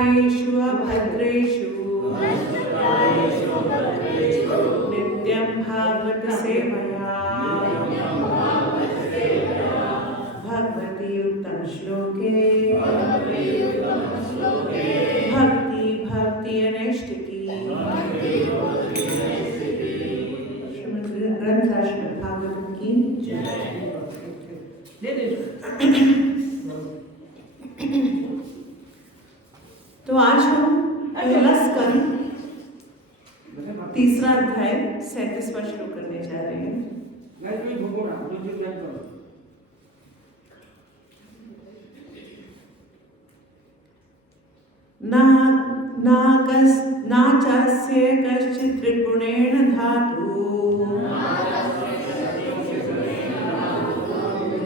नमस्कृतायेषु अभद्रेषु नित्यं भागवत सेवया भगवती उत्तम श्लोके भक्ति अनैष्टिकी श्रीमद् ग्रंथ श्रीमद् भागवतम की तो आज हम पहला स्कंद तीसरा अध्याय 37वां शुरू करने जा रहे हैं। नाचास्य कश्चित् त्रिगुणेन धातु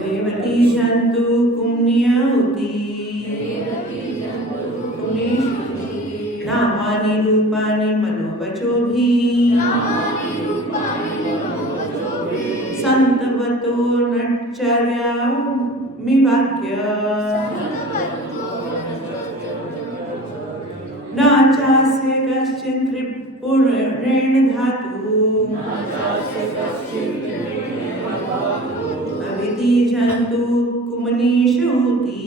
रेवती जन्तु कुम्नियौति नामानि रूपाणि मनोवचोभिः सन्तवतो नच्चर्यामिवाक्य न चास्य कश्चित् त्रिपुरेण धातुः अविधि जन्तु कुमनीषूति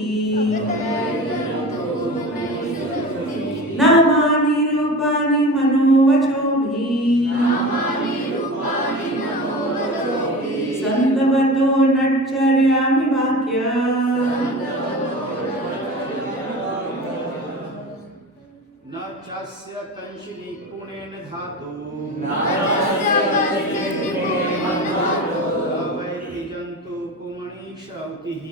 नामानि रूपाणि मनोवचोभिः सन्तवतो नच्चर्यामिवाक्य न चास्य कंशिनी पुणेन धातु अवैति जन्तु कुमणीषौतिः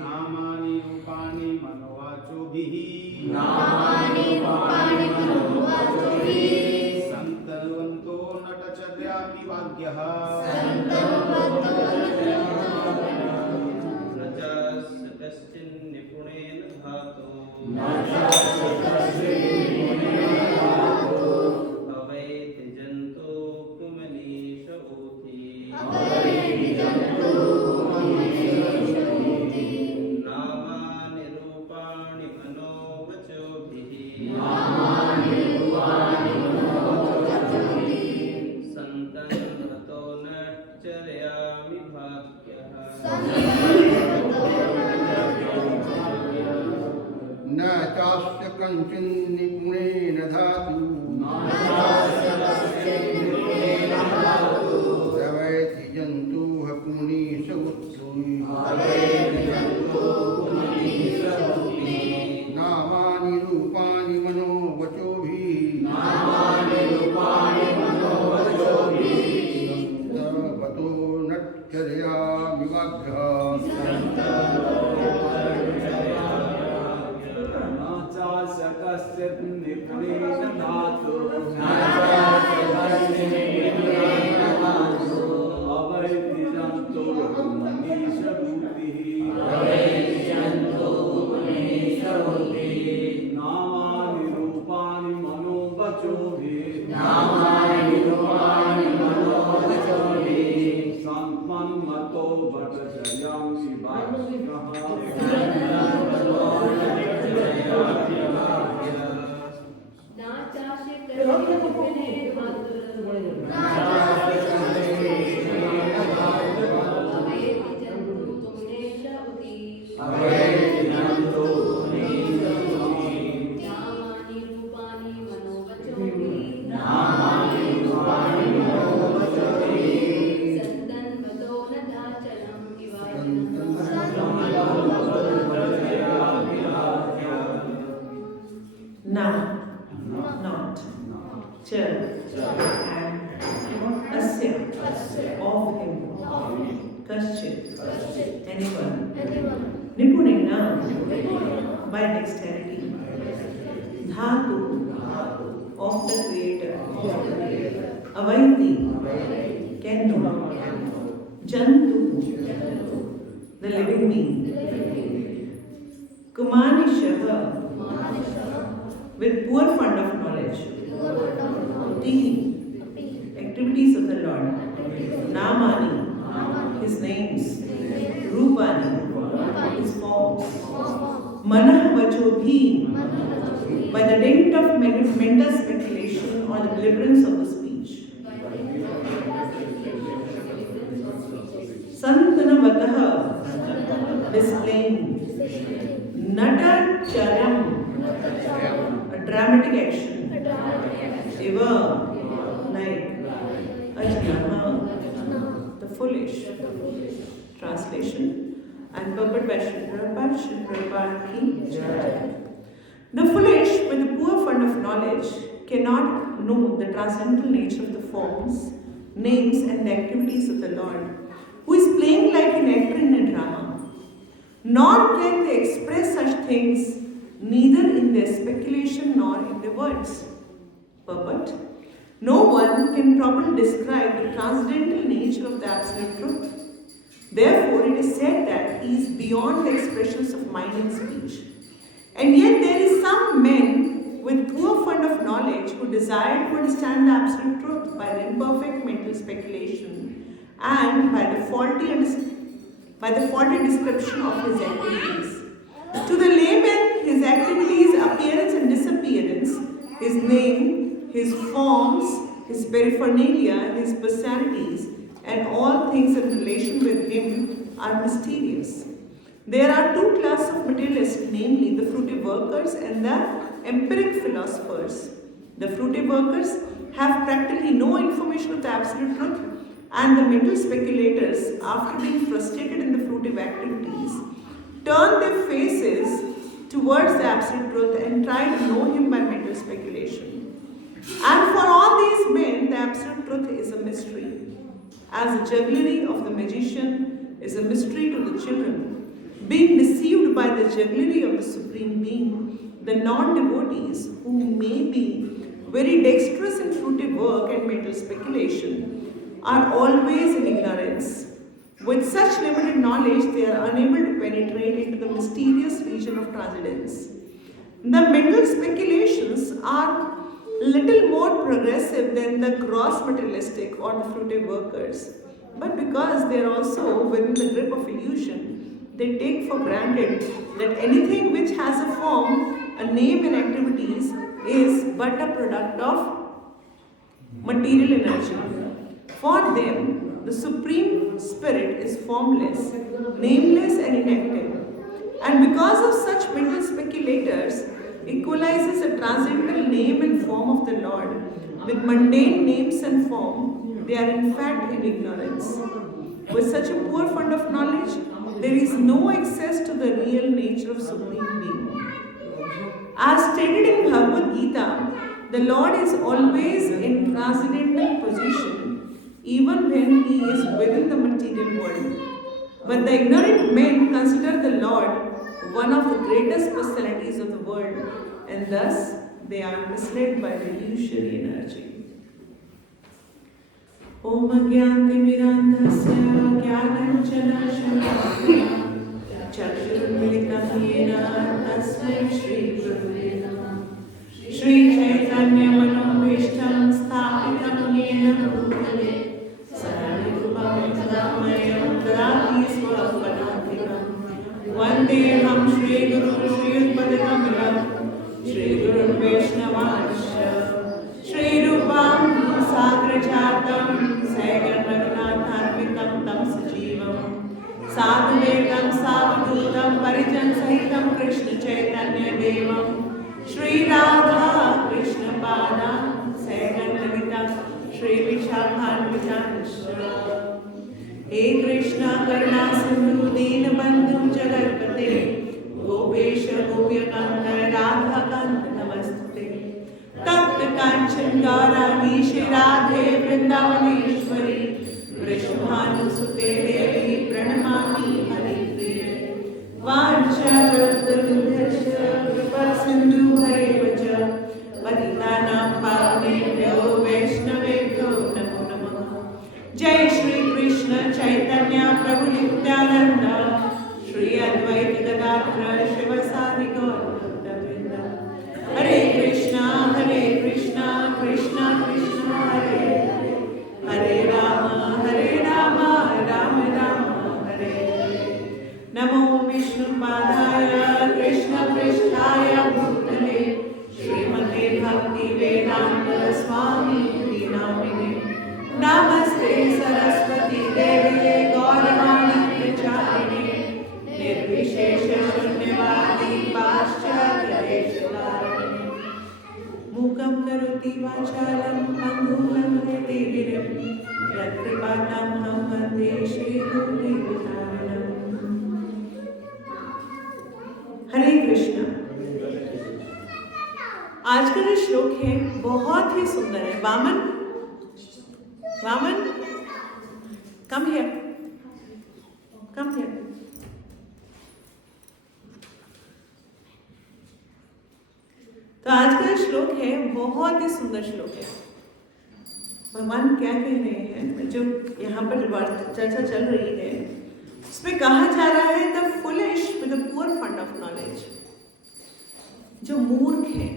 नामानि रूपाणि मनोवाचोभिः सन्तवन्तो नटचर्यामिवाग्यः अवैति जन्तु कुमनीषौति नामानि रूपाणि मनोवचोभिः सन्तन्वतो नच्चर्यामि भाग्यः न चास्य कंचिन् पुणेन धातु अवैति जन्तुः कुमनीषौति नामानि रूपाणि मनोवचोभिः सन्तवतो नच्चर्यामिवाग्यः कश्चित् निपुणेन धातु अवैति जन्तु कुमनीषूतिः नामानि रूपाणि मनोवचोभिः सम्पन्नतो वटचर्यामि not ch and asya of him kaschit anyone nipunena by dexterity dhatu of the creator avaiti can do jantu the living being kumanishah with poor fund of knowledge the activities of the Lord namani his names rupani his form Manah Vachobhi, by the dint of mental speculation or the deliverance of the speech. Santana Vataha, displaying. Nata Charyam, a dramatic action. Eva, like. Ajnana, the foolish. Translation. And purport by Sri Prabhupada Ki Jai. The foolish, with a poor fund of knowledge, cannot know the transcendental nature of the forms, names, and the activities of the Lord, who is playing like an actor in a drama. Nor can they express such things neither in their speculation nor in their words. Purport. No one can properly describe the transcendental nature of the absolute truth. Therefore, it is said that he is beyond the expressions of mind and speech. And yet there is some men with poor fund of knowledge who desire to understand the absolute truth by the imperfect mental speculation and by the faulty description of his activities. To the layman, his activities, appearance and disappearance, his name, his forms, his paraphernalia, his personalities, and all things in relation with him are mysterious. There are two classes of materialists, namely the fruitive workers and the empiric philosophers. The fruitive workers have practically no information of the absolute truth, and the mental speculators, after being frustrated in the fruitive activities, turn their faces towards the absolute truth and try to know him by mental speculation. And for all these men, the absolute truth is a mystery. As the jugglery of the magician is a mystery to the children, being deceived by the jugglery of the Supreme Being, the non-devotees, who may be very dexterous in fruitive work and mental speculation, are always in ignorance. With such limited knowledge, they are unable to penetrate into the mysterious region of transcendence. The mental speculations are little more progressive than the gross materialistic or the fruitive workers. But because they are also within the grip of illusion, they take for granted that anything which has a form, a name and activities is but a product of material energy. For them, the Supreme Spirit is formless, nameless and inactive. And because of such mental speculators, equalizes a transcendental name and form of the Lord with mundane names and form, they are in fact in ignorance. With such a poor fund of knowledge, there is no access to the real nature of Supreme Being. As stated in Bhagavad Gita, the Lord is always in transcendental position, even when he is within the material world. But the ignorant men consider the Lord one of the greatest personalities of the world, and thus they are misled by the illusory energy. Om Agyantimirandhasya Gyananjana Shalakaya Chakshurmilitam Yena Tasmai Shri Gurave Namah. Shri Chaitanya Manobhishtam Sthapitam Yena Bhutale Saranirupam Tadamayam Tadati Swapadantikam Vandeham Shri Guru Shri Udpadikamilam Shri Guru Vaishnavasya Shri Rupam Sagrajatam Sagar Raghunatharmitam Tam Sajivam Sadhuvetam Savadutam Parijan Sahitam Krishna Chaitanya Devam Shri Radha Krishna Padam Sagar Navitam Shri Vishakhanvitamsha He Krishna Karuna Sindhu Deen Bandhu Jagatpate Gopesha Gopyakanta Radha Kanta Namastute Tapta Kanchan Gaurani Shri Radhe Vrindavaneshwari Vrishabhanu Sute Devi Pranamami Haripriye Vancha Vrudhasya Kripa Sindhu Bhaivacha Patitanam Pavanebhyo Vaishnavebhyo Namo Namah Jai Shri Krishna Chaitanya Prabhu Nityananda Shri Advaita Gadadhara Shivasadi Gaur Bhaktavrinda Hare Krishna Krishna Krishna Hare Hare Hare Rama Rama Rama Hare Hare Namo Vishnu Padaya वाचालं पङ्गुं लङ्घयते गिरिं यत्कृपातमहं वन्दे श्रीगुरुदेवतारिणम्। हरे कृष्ण। आज का जो श्लोक है बहुत ही सुंदर है। Vaman, Vaman, come here, come here. तो आज का जो श्लोक है बहुत ही सुंदर श्लोक है। भगवान क्या कह रहे हैं, जो यहाँ पर चर्चा चल रही है उसमें कहा जा रहा है the foolish with the poor fund of knowledge. जो मूर्ख है,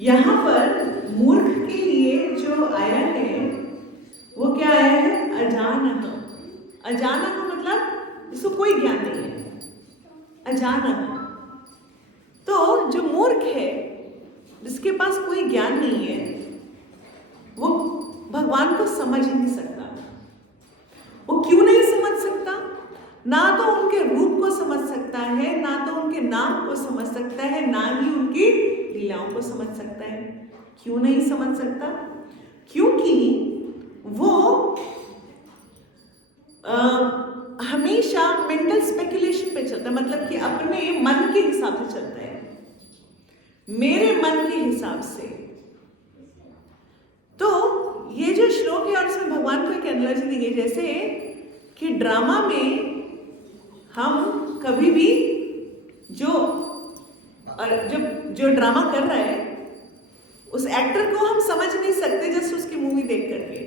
यहाँ पर मूर्ख के लिए जो आया है वो क्या आया है? अजानः। अजानः मतलब जिसको कोई ज्ञान नहीं है, अजानः। तो जो मूर्ख है, जिसके पास कोई ज्ञान नहीं है, वो भगवान को समझ ही नहीं सकता। वो क्यों नहीं समझ सकता? ना तो उनके रूप को समझ सकता है, ना तो उनके नाम को समझ सकता है, ना ही उनकी लीलाओं को समझ सकता है। क्यों नहीं समझ सकता? क्योंकि वो हमेशा मेंटल स्पेकुलेशन पे चलता है, मतलब कि अपने मन के हिसाब से चलता है, मेरे मन के हिसाब से। तो ये जो श्लोक है और इसमें भगवान को एक एनालॉजी दी गई, जैसे कि ड्रामा में हम कभी भी जो ड्रामा कर रहा है उस एक्टर को हम समझ नहीं सकते जस्ट उसकी मूवी देख करके,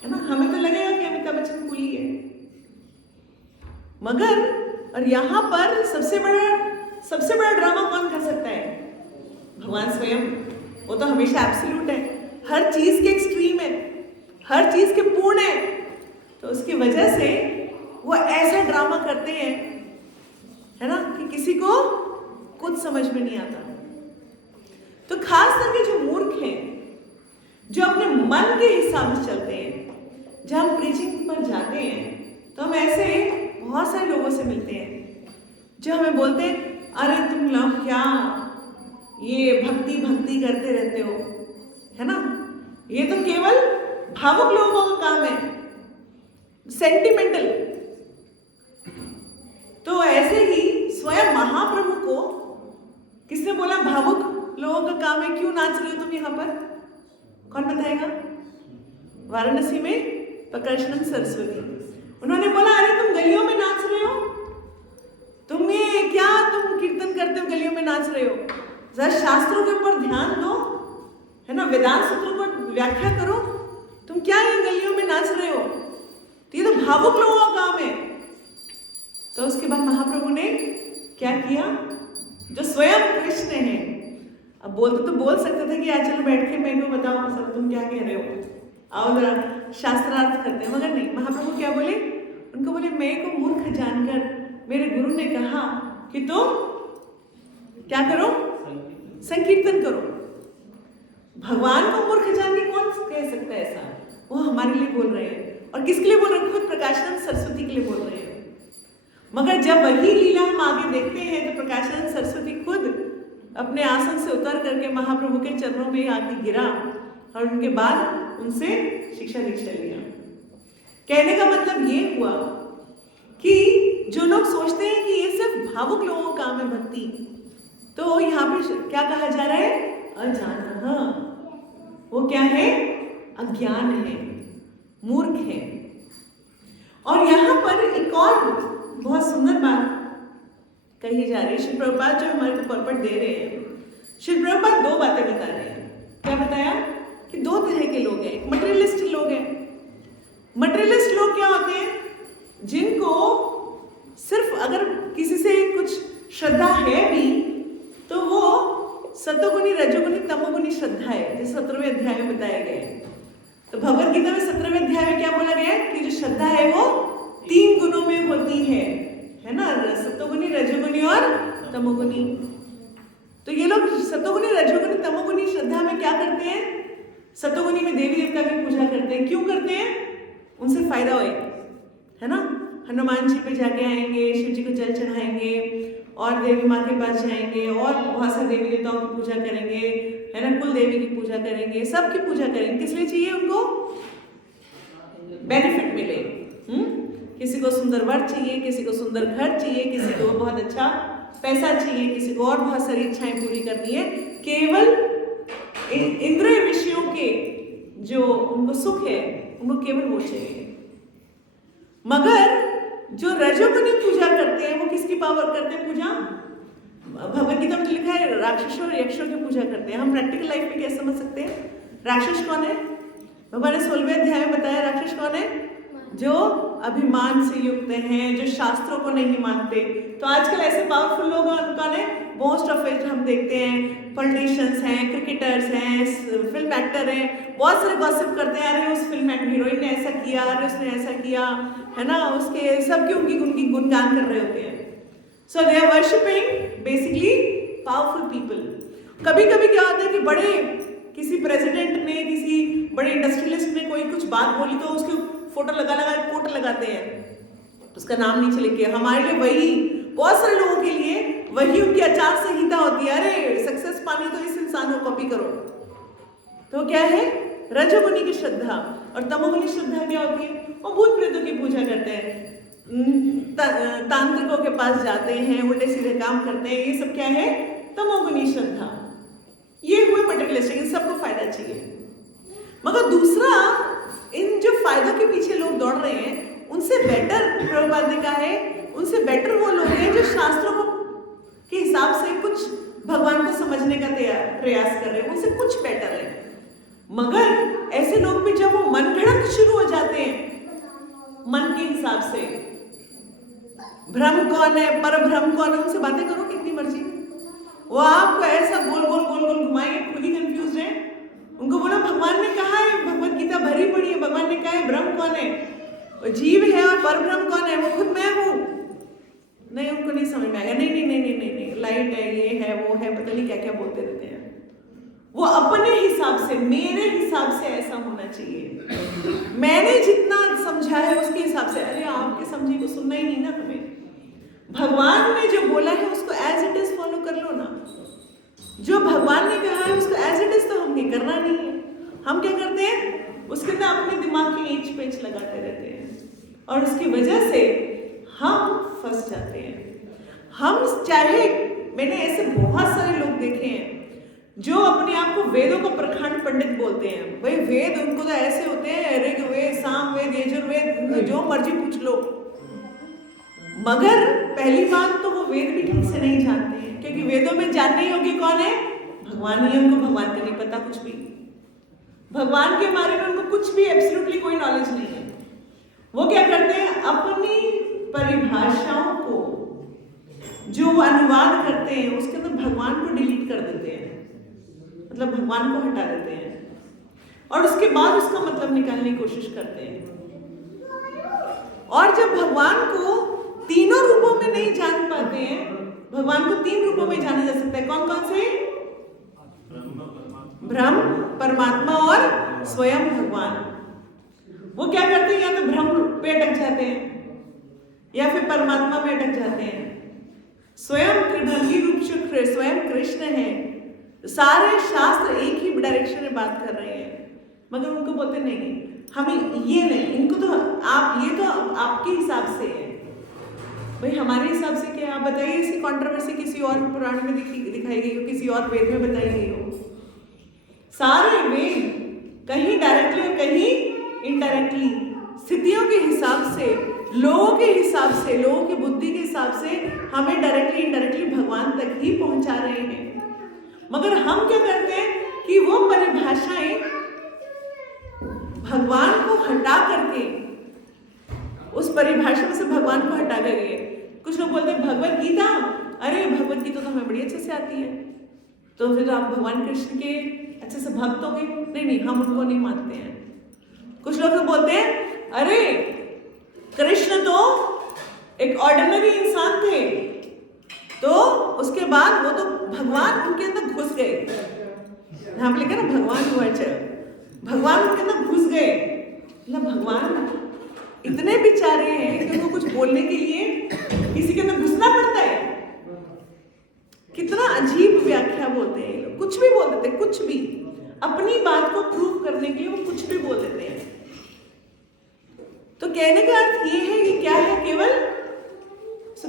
है ना। हमें तो लगेगा कि अमिताभ बच्चन कूली है, मगर और यहाँ पर सबसे बड़ा ड्रामा कौन कर सकता है? भगवान स्वयं। वो तो हमेशा एब्सोल्यूट है, हर चीज के एक्सट्रीम है, हर चीज के पूर्ण है। तो उसकी वजह से वो ऐसा ड्रामा करते हैं, है ना, कि किसी को कुछ समझ में नहीं आता। तो खास करके जो मूर्ख हैं, जो अपने मन के हिसाब से चलते हैं, जब हम प्रीचिंग पर जाते हैं तो हम ऐसे बहुत सारे लोगों से मिलते हैं जो हमें बोलते हैं, अरे तुम लोग क्या ये भक्ति करते रहते हो, है ना, ये तो केवल भावुक लोगों का काम है, सेंटिमेंटल। तो ऐसे ही स्वयं महाप्रभु को किसने बोला भावुक लोगों का काम है? क्यों नाच रहे हो तुम यहाँ पर? कौन बताएगा? वाराणसी में प्रकर्षण सरस्वती, उन्होंने बोला अरे तुम गलियों में नाच रहे हो, तुम कीर्तन करते हो गलियों में नाच रहे हो, जरा शास्त्रों के ऊपर ध्यान दो, है ना, वेदांत सूत्रों को व्याख्या करो, तुम क्या ये गलियों में नाच रहे हो? तो ये तो भावुक लोगों का काम है। तो उसके बाद महाप्रभु ने क्या किया? जो स्वयं कृष्ण है, अब बोलते तो बोल सकते थे कि आज चलो बैठ के मेरे को बताओ सर तुम क्या कह रहे हो, आओ जरा शास्त्रार्थ करते हैं, मगर नहीं। महाप्रभु क्या बोले? उनको बोले मेरे को मूर्ख जानकर मेरे गुरु ने कहा कि तुम क्या करो? संकीर्तन करो। भगवान को मूर्ख जान के कौन कह सकता है ऐसा? वो हमारे लिए बोल रहे हैं, और किसके लिए बोल रहे हैं? खुद प्रकाशानंद सरस्वती के लिए बोल रहे हैं। मगर जब वही लीला हम आगे देखते हैं तो प्रकाशानंद सरस्वती खुद अपने आसन से उतर करके महाप्रभु के चरणों में आके गिरा और उनके बाद उनसे शिक्षा दीक्षा लिया। कहने का मतलब ये हुआ कि जो लोग सोचते हैं कि ये सिर्फ भावुक लोगों का काम है भक्ति, तो यहाँ पे क्या कहा जा रहा है? अजानः। वो क्या है? अज्ञान है, मूर्ख है। और यहाँ पर एक और बहुत सुंदर बात कही जा रही है। श्री प्रभुपाद जो हमारे को परपट दे रहे हैं, श्री प्रभुपाद दो बातें बता रहे हैं। क्या बताया? कि दो तरह के लोग हैं। मटेरियलिस्ट लोग हैं। मटेरियलिस्ट लोग क्या होते हैं? जिनको सिर्फ अगर किसी से कुछ श्रद्धा है भी तो वो सतोगुणी, रजोगुणी, तमोगुणी श्रद्धा है, जो 17वें अध्याय में बताया गया है। तो भगवद गीता में 17वें अध्याय में क्या बोला गया है? कि जो श्रद्धा है वो 3 गुणों में होती है ना, सतोगुणी, रजोगुणी और तमोगुणी। तो ये लोग सतोगुणी, रजोगुणी, तमोगुणी श्रद्धा में क्या करते हैं? सतोगुणी में देवी देवता की पूजा करते हैं। क्यों करते हैं? उनसे फायदा होएगा, है ना। हनुमान जी पे जाके आएंगे, शिव जी को जल चढ़ाएंगे और देवी माँ के पास जाएंगे और बहुत सारे देवी देवताओं की पूजा करेंगे, है ना, कुल देवी की पूजा करेंगे, सबकी पूजा करेंगे। किस लिए चाहिए उनको? बेनिफिट मिले। किसी को सुंदर वर चाहिए, किसी को सुंदर घर चाहिए, किसी को बहुत अच्छा पैसा चाहिए, किसी को और बहुत सारी इच्छाएं पूरी करनी है। केवल इंद्रिय विषयों के जो उनको सुख है उनको केवल वो चाहिए। मगर जो रजोगुनी पूजा करते हैं वो किसकी पावर करते हैं पूजा? भगवद गीता में लिखा है राक्षसों और यक्षों की पूजा करते हैं। हम प्रैक्टिकल लाइफ में क्या समझ सकते हैं? राक्षस कौन है? भगवान ने 16वें अध्याय में बताया राक्षस कौन है? जो अभिमान से युक्त हैं, जो शास्त्रों को नहीं मानते। तो आजकल ऐसे पावरफुल लोग कौन है? मोस्ट ऑफ इट हम देखते हैं पॉलिटिशियंस हैं, क्रिकेटर्स हैं, फिल्म एक्टर हैं, बहुत सारे गॉसिप करते हैं, अरे उस फिल्म एक्टर हीरोइन ने ऐसा किया, अरे उसने ऐसा किया, है ना, उसके सबकी उनकी गुणगान कर रहे होते हैं। So they are worshipping basically powerful people. कभी कभी क्या होता है कि बड़े किसी प्रेसिडेंट ने, किसी बड़े इंडस्ट्रियलिस्ट ने कोई कुछ बात बोली तो उसके फोटो लगा कोट लगाते हैं, उसका नाम नीचे लिख के। हमारे लिए वही, बहुत सारे लोगों के लिए वही उनकी आचार संहिता होती है। अरे सक्सेस पानी तो इस इंसान को कॉपी करो। तो क्या है? रजोगुनी की श्रद्धा। और तमोगुनी श्रद्धा क्या होती है? वो भूत प्रेतों की पूजा करते हैं, तांत्रिकों के पास जाते हैं, उल्टे सीधे काम करते हैं। ये सब क्या है? तमोगुनी श्रद्धा। ये हुए मटेरियलिस्टिक, इन सबको फायदा चाहिए। मगर दूसरा, इन जो फायदों के पीछे लोग दौड़ रहे हैं उनसे बेटर, प्रभुपाद ने कहा है, उनसे बेटर वो लोग हैं जो शास्त्रों को के हिसाब से कुछ भगवान को समझने का प्रयास कर रहे हैं, उनसे कुछ बेटर है। मगर ऐसे लोग भी जब वो मन घड़त शुरू हो जाते हैं, मन के हिसाब से ब्रह्म कौन है, पर ब्रह्म कौन है, उनसे बातें करो कितनी मर्जी, वो आपको ऐसा गोल गोल गोल गोल घुमाएंगे, खुद ही कंफ्यूज है। उनको बोला भगवान ने कहा है, भगवत गीता भरी पड़ी है, भगवान ने कहा है ब्रह्म कौन है, जीव है, और पर ब्रह्म कौन है, वो खुद मैं हूँ। नहीं, उनको नहीं समझ में आएगा। नहीं नहीं नहीं नहीं नहीं नहीं, लाइट है, ये है, वो है, पता नहीं क्या क्या बोलते रहते हैं। वो अपने हिसाब से, मेरे हिसाब से ऐसा होना चाहिए, मैंने जितना समझा है उसके हिसाब से। अरे आपके समझे को सुनना ही नहीं ना तुम्हें। भगवान ने जो बोला है उसको एज इट इज फॉलो कर लो ना। जो भगवान ने कहा है उसको एज इट इज तो हमने करना नहीं है। हम क्या करते हैं? उसके अंदर अपने दिमाग के ईंच पेच लगाते रहते हैं, और उसकी वजह से हम फंस जाते हैं। हम चाहे, मैंने ऐसे बहुत सारे लोग देखे हैं जो अपने आप को वेदों को प्रखंड पंडित बोलते हैं। भाई वेद उनको तो ऐसे होते हैं, ऋग्वेद, सामवेद, यजुर्वेद, जो मर्जी पूछ लो। मगर पहली बात तो वो वेद भी ठीक से नहीं जानते हैं, क्योंकि वेदों में जानने योग्य कौन है? भगवान ही। उनको भगवान का नहीं पता कुछ भी, भगवान के बारे में उनको कुछ भी एब्सोल्युटली कोई नॉलेज नहीं है। वो क्या करते हैं? अपनी परिभाषाओं को जो वो अनुवाद करते हैं उसके अंदर भगवान को डिलीट कर देते हैं, मतलब भगवान को हटा देते हैं, और उसके बाद उसका मतलब निकालने की कोशिश करते हैं। और जब भगवान को तीनों रूपों में नहीं जान पाते हैं, भगवान को 3 रूपों में जाना जा सकता है। कौन कौन से? ब्रह्म, परमात्मा और स्वयं भगवान। वो क्या करते हैं? या तो ब्रह्म पे अटक जाते हैं या फिर परमात्मा में अटक जाते हैं। स्वयं त्रिभंगी रूप शुक्र स्वयं कृष्ण है। सारे शास्त्र एक ही डायरेक्शन में बात कर रहे हैं, मगर उनको बोलते नहीं, हमें ये नहीं, इनको तो आप, ये तो आपके हिसाब से है। भाई हमारे हिसाब से क्या? आप बताइए, इसकी कंट्रोवर्सी किसी और पुराण में दिखाई गई हो, किसी और वेद में बताई गई हो? सारे वेद कहीं डायरेक्टली और कहीं इनडायरेक्टली स्थितियों के हिसाब से, लोगों के हिसाब से, लोगों की बुद्धि के हिसाब से हमें डायरेक्टली इनडायरेक्टली भगवान तक ही पहुंचा रहे हैं। मगर हम क्या करते हैं कि वो परिभाषाएं भगवान को हटा करके, उस परिभाषा में से भगवान को हटा करके, कुछ लोग बोलते हैं भगवत गीता, अरे भगवत गीता तो हमें बड़ी अच्छे से आती है, तो फिर आप भगवान कृष्ण के अच्छे से भक्त हो गए। नहीं नहीं, हम उनको नहीं मानते हैं। कुछ लोग तो बोलते हैं अरे कृष्ण तो एक ऑर्डिनरी इंसान थे, तो उसके बाद वो तो भगवान उनके अंदर घुस गए। यहाँ पे लिखा ना भगवान भगवान उनके अंदर घुस गए। मतलब भगवान इतने बेचारे हैं कि उनको कुछ बोलने के लिए किसी के अंदर घुसना पड़ता है।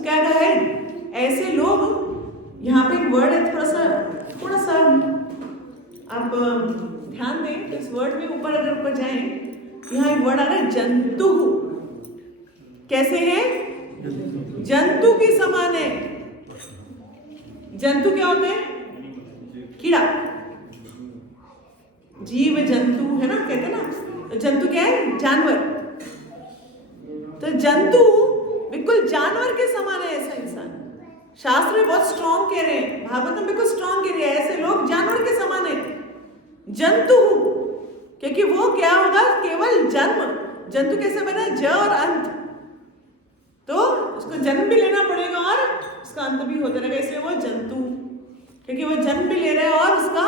क्या कहा है, ऐसे लोग, यहाँ पे एक वर्ड है थोड़ा सा आप ध्यान दें, इस वर्ड में ऊपर ऊपर जाएं, यहाँ एक वर्ड आ रहा है जंतु। कैसे है? जंतु के समान है। जंतु क्या होते हैं? कीड़ा, जीव जंतु है ना, कहते हैं ना। तो जंतु क्या है? जानवर। तो जंतु बिल्कुल जानवर के समान है ऐसा इंसान। शास्त्र में बहुत स्ट्रॉन्ग कह रहे हैं, भागवत में बिल्कुल स्ट्रॉन्ग कह रहे हैं, ऐसे लोग जानवर के समान है, जंतु। क्योंकि वो क्या होगा? केवल जन्म। जंतु कैसे बना? ज और अंत, तो उसको जन्म भी लेना पड़ेगा और उसका अंत भी होता रहेगा, इसलिए वो जंतु। क्योंकि वो जन्म भी ले रहा है और उसका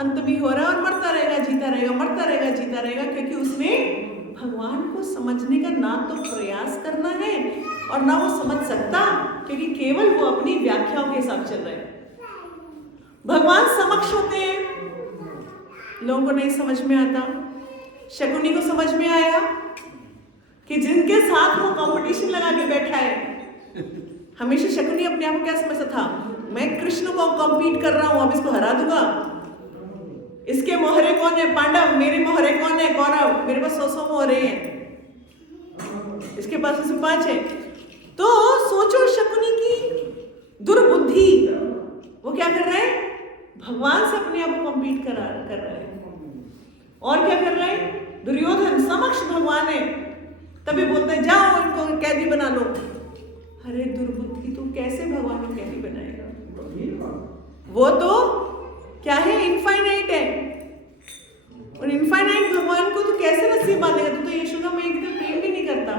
अंत भी हो रहा है, और मरता रहेगा जीता रहेगा, मरता रहेगा जीता रहेगा, क्योंकि उसने भगवान को समझने का ना तो प्रयास करना है और ना वो समझ सकता, क्योंकि केवल वो अपनी व्याख्याओं के हिसाब चल रहे हैं। भगवान समक्ष होते हैं, लोगों को नहीं समझ में आता। शकुनी को समझ में आया कि जिनके साथ वो कंपटीशन लगा के बैठा है, हमेशा शकुनी अपने आप को क्या समझता था? मैं कृष्ण को कॉम्पीट कर रहा हूं, अब इसको हरा दूंगा। इसके मोहरे कौन है? पांडव। मेरे मोहरे कौन है? कौरव। मेरे पास 100 मोहरे हैं, इसके पास 5 है। तो सोचो शकुनी की दुर्बुद्धि, वो क्या कर रहा है? भगवान से अपने आप को कॉम्पीट कर रहा है। और क्या कर रहा है? दुर्योधन समक्ष भगवान है, तभी बोलते हैं जाओ इनको कैदी बना लो। अरे दुर्बुद्धि, तू कैसे भगवान को कैदी बनाएगा? वो तो क्या है? इनफाइनाइट है, और इनफाइनाइट भगवान को तो कैसे नसीब बांधेगा? तू तो यशोदा मैया की तरह प्रेम भी नहीं करता।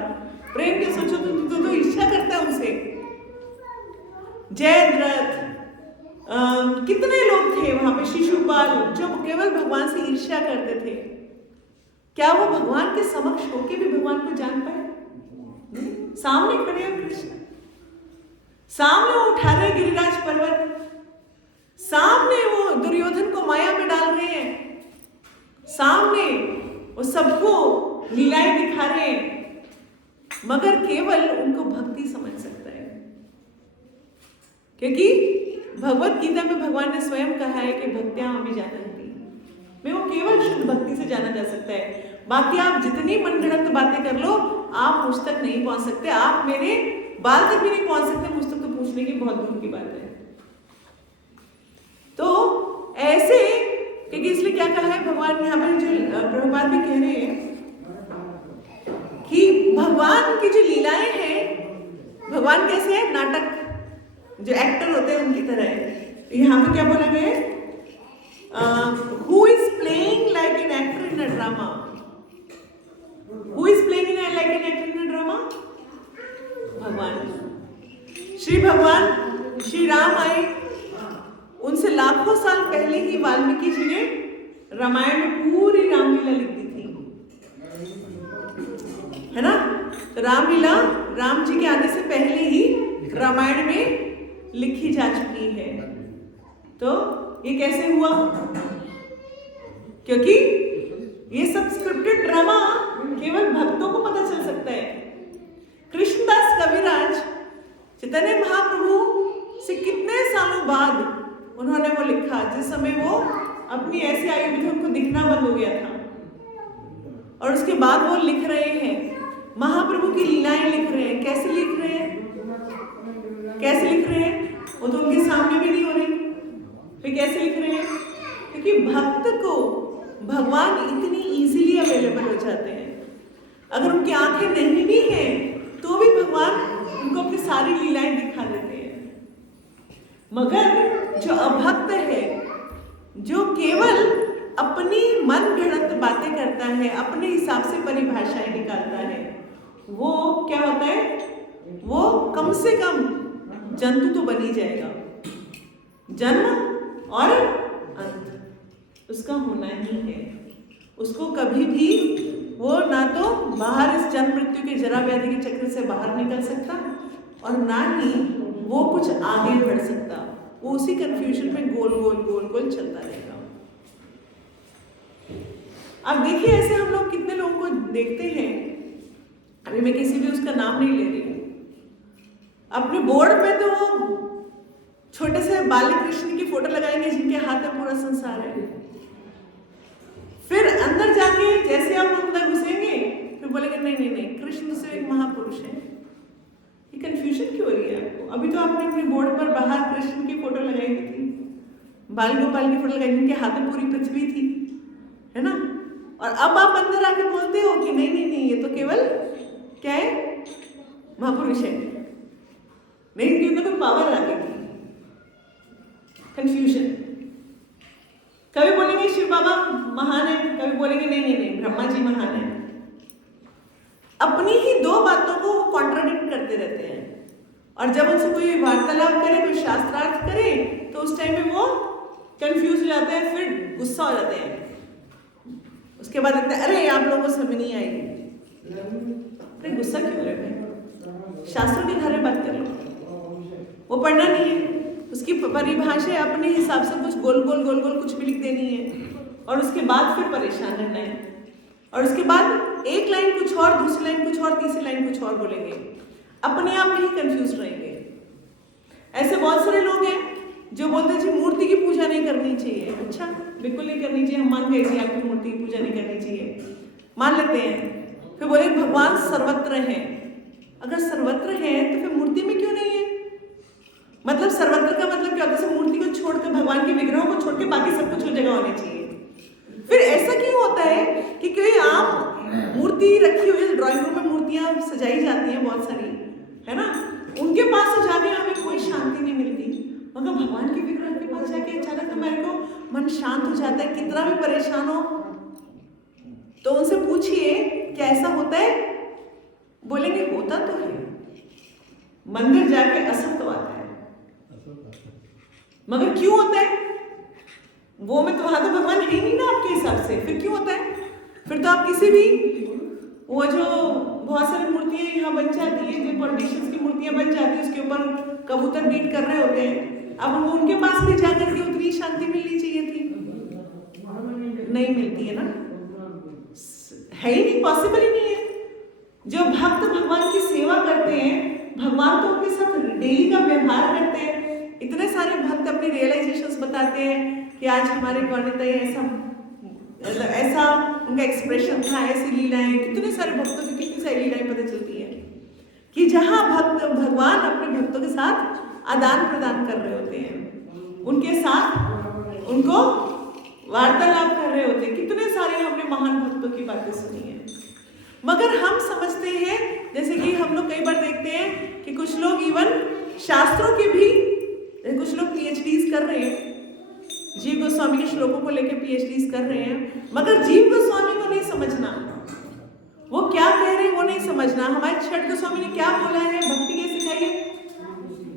प्रेम के सोचो तो ईर्ष्या करता है उनसे। जयद्रथ, कितने लोग थे वहां पे, शिशुपाल, जो केवल भगवान से ईर्ष्या करते थे। क्या वो भगवान के समक्ष होके भी भगवान को जान पाए? सामने खड़े हैं कृष्ण, सामने वो उठा रहे गिरिराज पर्वत, सामने वो दुर्योधन को माया में डाल रहे हैं, सामने वो सबको लीलाएं दिखा रहे हैं, मगर केवल उनको भक्ति समझ सकता है। क्योंकि भगवत गीता में भगवान ने स्वयं कहा है कि भक्त्या हमें जानती, में वो केवल शुद्ध भक्ति से जाना जा सकता है। बाकी आप जितनी मनगढ़ंत बातें कर लो, आप मुझ तक नहीं पहुंच सकते, आप मेरे बाल तक भी नहीं पहुंच सकते, मुझ तक तो पूछने की बहुत दूर की बात है। तो ऐसे, क्योंकि इसलिए क्या कहा है भगवान, यहाँ पर जो प्रभुपाद भी कह रहे हैं कि भगवान की जो लीलाएं हैं, भगवान कैसे है? नाटक, जो एक्टर होते हैं उनकी तरह है। यहाँ पे क्या बोला गया है? Who is playing like an actor in a drama? Who is playing like an actor in a drama? भगवान। श्री भगवान श्री राम आए, उनसे लाखों साल पहले ही वाल्मीकि जी ने रामायण में पूरी रामलीला लिख दी थी, है ना। तो रामलीला राम जी के आने से पहले ही रामायण में लिखी जा चुकी है। तो ये कैसे हुआ? क्योंकि ये सब स्क्रिप्टेड ड्रामा केवल भक्तों को पता चल सकता है। कृष्णदास कविराज चैतन्य महाप्रभु से कितने सालों बाद उन्होंने वो लिखा, जिस समय वो अपनी ऐसी आयु में उनको दिखना बंद हो गया था, और उसके बाद वो लिख रहे हैं, महाप्रभु की लीलाएं लिख रहे हैं। कैसे लिख रहे हैं? कैसे लिख रहे हैं? वो तो उनके सामने भी नहीं हो रही, फिर कैसे लिख रहे हैं? क्योंकि भक्त को भगवान इतनी इजीली अवेलेबल हो जाते हैं। अगर उनकी आंखें नहीं भी हैं तो भी भगवान उनको अपनी सारी लीलाएं दिखा देते हैं। मगर जो अभक्त है, जो केवल अपनी मन गढ़ंत बातें करता है, अपने हिसाब से परिभाषाएं निकालता है, वो क्या होता है? वो कम से कम जंतु तो बन ही जाएगा। जन्म और अंत उसका होना ही है। उसको कभी भी वो ना तो बाहर इस जन्म मृत्यु के जरा व्याधि के चक्र से बाहर निकल सकता, और ना ही वो कुछ आगे बढ़ सकता। वो उसी कंफ्यूजन में गोल गोल गोल गोल चलता रहेगा। अब देखिए, ऐसे हम लोग कितने लोगों को देखते हैं, अभी मैं किसी भी उसका नाम नहीं ले रही हूँ। अपने बोर्ड पे तो छोटे से बाल कृष्ण की फोटो लगाएंगे जिनके हाथ में पूरा संसार है। फिर अंदर जाके जैसे आप अंदर घुसेंगे फिर बोलेंगे नहीं नहीं नहीं, कृष्ण तो सिर्फ एक महापुरुष है। ये कंफ्यूजन क्यों हो रही है आपको? अभी तो आपने अपने बोर्ड पर बाहर कृष्ण की फोटो लगाई हुई थी, बाल गोपाल की फोटो लगाई, जिनके हाथ में पूरी पृथ्वी थी, है ना? और अब आप अंदर आके बोलते हो कि नहीं नहीं नहीं, ये तो केवल क्या है, महापुरुष है, नहीं इनके अंदर कोई पावर आ गई। कंफ्यूजन। कभी बोलेंगे शिव बाबा महान है, कभी बोलेंगे नहीं नहीं नहीं ब्रह्मा जी महान है। अपनी ही दो बातों को कॉन्ट्राडिक्ट करते रहते हैं। और जब उनसे कोई वार्तालाप करे, कोई शास्त्रार्थ करे, तो उस टाइम पे वो कंफ्यूज हो जाते हैं, फिर गुस्सा हो जाते हैं। उसके बाद लगता है अरे आप लोगों को समझ नहीं आएगी। अरे गुस्सा क्यों हो रहे हैं? शास्त्रों के घर में बात कर लो, वो पढ़ना नहीं है, उसकी परिभाषा अपने हिसाब से कुछ गोल गोल गोल गोल कुछ भी लिख देनी है, और उसके बाद फिर परेशान रहना है। और उसके बाद एक लाइन कुछ और, दूसरी लाइन कुछ और, तीसरी लाइन कुछ और बोलेंगे, अपने आप में ही कंफ्यूज रहेंगे। ऐसे बहुत सारे लोग हैं जो बोलते हैं जी मूर्ति की पूजा नहीं करनी चाहिए। अच्छा, बिल्कुल नहीं करनी चाहिए, हम मान गए जी आपकी मूर्ति की पूजा नहीं करनी चाहिए, मान लेते हैं। फिर बोले भगवान सर्वत्र है। अगर सर्वत्र है तो फिर मूर्ति में क्यों नहीं है? मतलब सर्वत्र का मतलब क्या होता है? मूर्ति को छोड़कर, भगवान के विग्रहों को छोड़ के बाकी सब कुछ उस जगह होनी चाहिए। फिर ऐसा क्यों होता है कि कोई आम मूर्ति रखी हुई है, ड्राइंग रूम में मूर्तियां सजाई जाती हैं बहुत सारी, है ना, उनके पास से जाके हमें कोई शांति नहीं मिलती, मगर भगवान के विग्रह के पास जाके अचानक हमारे को मन शांत हो जाता है, कितना भी परेशान हो। तो उनसे पूछिए क्या ऐसा होता है? बोलेंगे होता तो है, मंदिर जाके असत्य आता है, मगर क्यों होता है? वो में तो वहां तो भगवान है नहीं ना आपके हिसाब से, फिर क्यों होता है? फिर तो आप किसी भी, वो जो बहुत सारी मूर्तियां यहाँ बन जाती है, जो पॉलिटिशियंस की मूर्तियां बन जाती है, उसके ऊपर कबूतर बीट कर रहे होते हैं, अब वो उनके पास भी जाकर के उतनी शांति मिलनी चाहिए थी, नहीं मिलती है ना, है ही नहीं, पॉसिबल ही नहीं है। जो भक्त भगवान की सेवा करते हैं, भगवान तो उनके साथ डेली का व्यवहार करते हैं। इतने सारे भक्त अपनी रियलाइजेशंस बताते हैं कि आज हमारे गौरताई ऐसा उनका एक्सप्रेशन था, ऐसी लीलाएं, कितने सारे भक्तों की कितनी सारी लीलाएं पता चलती है कि जहां भक्त भगवान अपने भक्तों के साथ आदान प्रदान कर रहे होते हैं, उनके साथ उनको वार्तालाप कर रहे होते हैं। कितने सारे हमने महान भक्तों की बातें सुनी है, मगर हम समझते हैं, जैसे कि हम लोग कई बार देखते हैं कि कुछ लोग इवन शास्त्रों के भी, कुछ लोग PhDs कर रहे हैं, जीव गोस्वामी के श्लोकों को लेकर PhDs कर रहे हैं, मगर जीव गोस्वामी को नहीं समझना, वो क्या कह रहे हैं वो नहीं समझना, हमारे छठ गोस्वामी ने क्या बोला है, भक्ति कैसे सिखाई है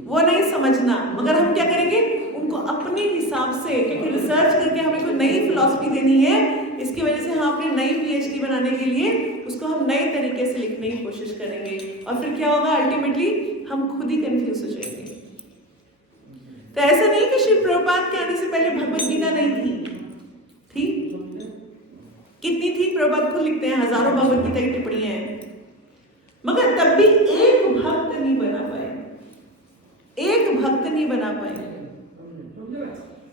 वो नहीं समझना, मगर हम क्या करेंगे, उनको अपने हिसाब से, क्योंकि रिसर्च करके हमें कोई नई फिलॉसफी देनी है, इसकी वजह से हम अपनी नई PhD बनाने के लिए उसको हम नए तरीके से लिखने की कोशिश करेंगे, और फिर क्या होगा, अल्टीमेटली हम खुद ही कंफ्यूज हो जाएंगे। तो ऐसा नहीं कि श्री प्रभुपाद के आने से पहले भगवत गीता नहीं थी, कितनी थी, प्रभुपाद खुद लिखते हैं, हजारों भगवत गीता की टिप्पणियां हैं, मगर तब भी एक भक्त नहीं बना पाए, एक भक्त नहीं बना पाए,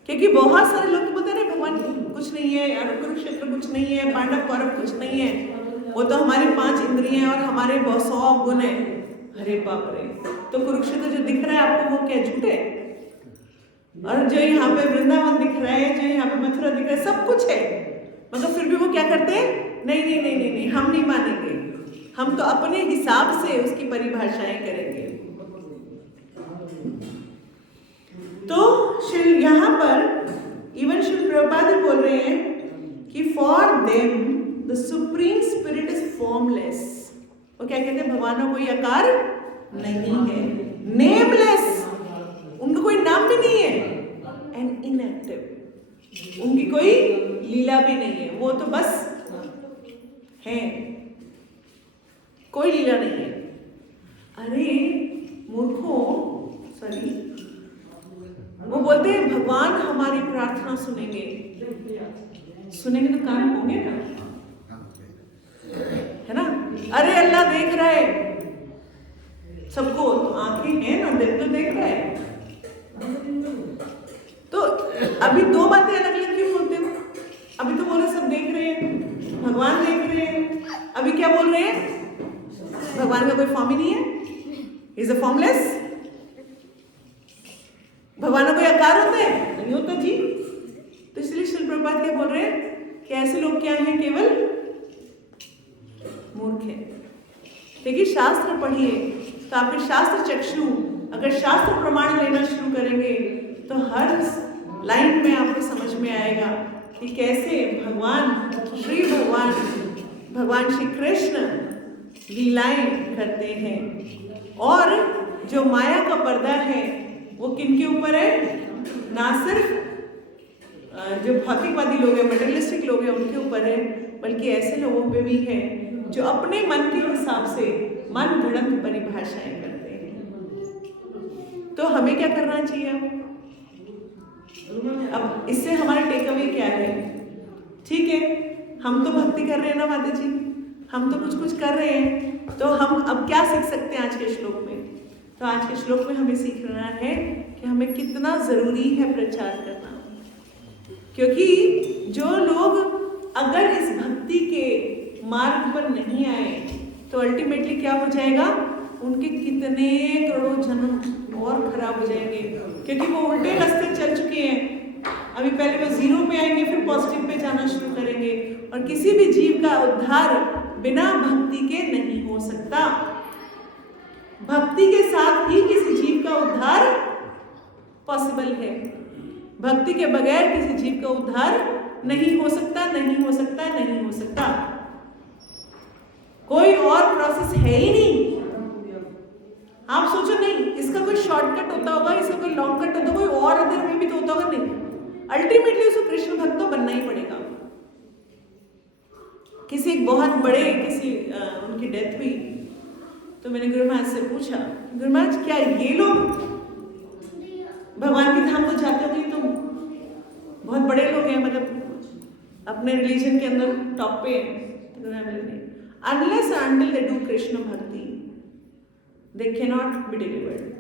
क्योंकि बहुत सारे लोग बोलते हैं भगवान कुछ नहीं है, कुरुक्षेत्र कुछ नहीं है, पांडव कौरव कुछ नहीं है, वो तो हमारी 5 इंद्रियां हैं और हमारे 100 गुण है। अरे बाप रे, तो कुरुक्षेत्र जो दिख रहा है आपको वो क्या झूठ है? और जो यहाँ पे वृंदावन दिख रहा है, जो यहाँ पे मथुरा दिख रहा है, सब कुछ है, मगर फिर भी वो क्या करते हैं, नहीं नहीं नहीं नहीं नहीं, हम नहीं मानेंगे, हम तो अपने हिसाब से उसकी परिभाषाएं करेंगे। तो यहाँ पर इवन श्री प्रभुपाद बोल रहे हैं कि for them the supreme spirit is formless. वो क्या कहते हैं, भगवान का कोई आकार नहीं है, नेमलेस, उनका कोई नाम भी नहीं है, एंड इनएक्टिव, उनकी कोई लीला भी नहीं है, वो तो बस है, कोई लीला नहीं है। अरे मूर्खों, सॉरी, वो बोलते हैं भगवान हमारी प्रार्थना सुनेंगे, सुनेंगे तो काम होंगे ना, है ना? अरे अल्लाह देख रहा है सबको, तो आंखें आंखें हैं ना, दिल तो देख रहा है। तो अभी दो बातें अलग अलग क्यों बोलते हो? अभी तो बोले सब देख रहे हैं, भगवान देख रहे हैं। अभी क्या बोल रहे हैं? भगवान का कोई फॉर्म ही नहीं है, इज अ फॉर्मलेस। भगवान का कोई आकार होता है? नहीं होता जी। तो इसलिए श्रील प्रभुपाद क्या बोल रहे हैं कि ऐसे लोग क्या हैं? केवल मूर्ख है। देखिए शास्त्र पढ़िए तो आपके शास्त्र चक्षु अगर शास्त्र प्रमाण लेना शुरू करेंगे तो हर लाइन में आपको समझ में आएगा कि कैसे भगवान श्री कृष्ण लीलाएं करते हैं। और जो माया का पर्दा है वो किनके ऊपर है? ना सिर्फ जो भौतिकवादी लोग हैं, मटेरियलिस्टिक लोग हैं उनके ऊपर है, बल्कि ऐसे लोगों पे भी है जो अपने मन के हिसाब से मन गढ़ंत परिभाषाएं करते हैं। तो हमें क्या करना चाहिए? अब इससे हमारा टेक अवे क्या है? ठीक है, हम तो भक्ति कर रहे हैं ना माता जी, हम तो कुछ कर रहे हैं, तो हम अब क्या सीख सकते हैं आज के श्लोक में? तो आज के श्लोक में हमें सीखना है कि हमें कितना जरूरी है प्रचार करना। क्योंकि जो लोग अगर इस भक्ति के मार्ग पर नहीं आए तो अल्टीमेटली क्या हो जाएगा? उनके कितने करोड़ों जन्म और खराब हो जाएंगे, क्योंकि वो उल्टे रास्ते चल चुके हैं। अभी पहले वो जीरो में आएंगे, फिर पॉजिटिव पे जाना शुरू करेंगे। और किसी भी जीव का उद्धार बिना भक्ति के नहीं हो सकता। भक्ति के साथ ही किसी जीव का उद्धार पॉसिबल है। भक्ति के बगैर किसी जीव का उद्धार नहीं हो सकता, नहीं हो सकता, नहीं हो सकता। कोई और प्रोसेस है ही नहीं। आप सोचो नहीं इसका कोई शॉर्टकट होता होगा, इसका कोई लॉन्ग कट होता होगा, कोई और अदर में भी तो होता होगा? नहीं, अल्टीमेटली उसको कृष्ण भक्त तो बनना ही पड़ेगा। किसी एक बहुत बड़े उनकी डेथ हुई तो मैंने गुरु महाराज से पूछा, गुरु महाराज क्या ये लोग भगवान के धाम को जाते होंगे? तो बहुत बड़े लोग हैं, मतलब अपने रिलीजन के अंदर टॉप पे हैं। Unless until they do Krishna भक्ति दे कैनॉट बी डिलीवर्ड।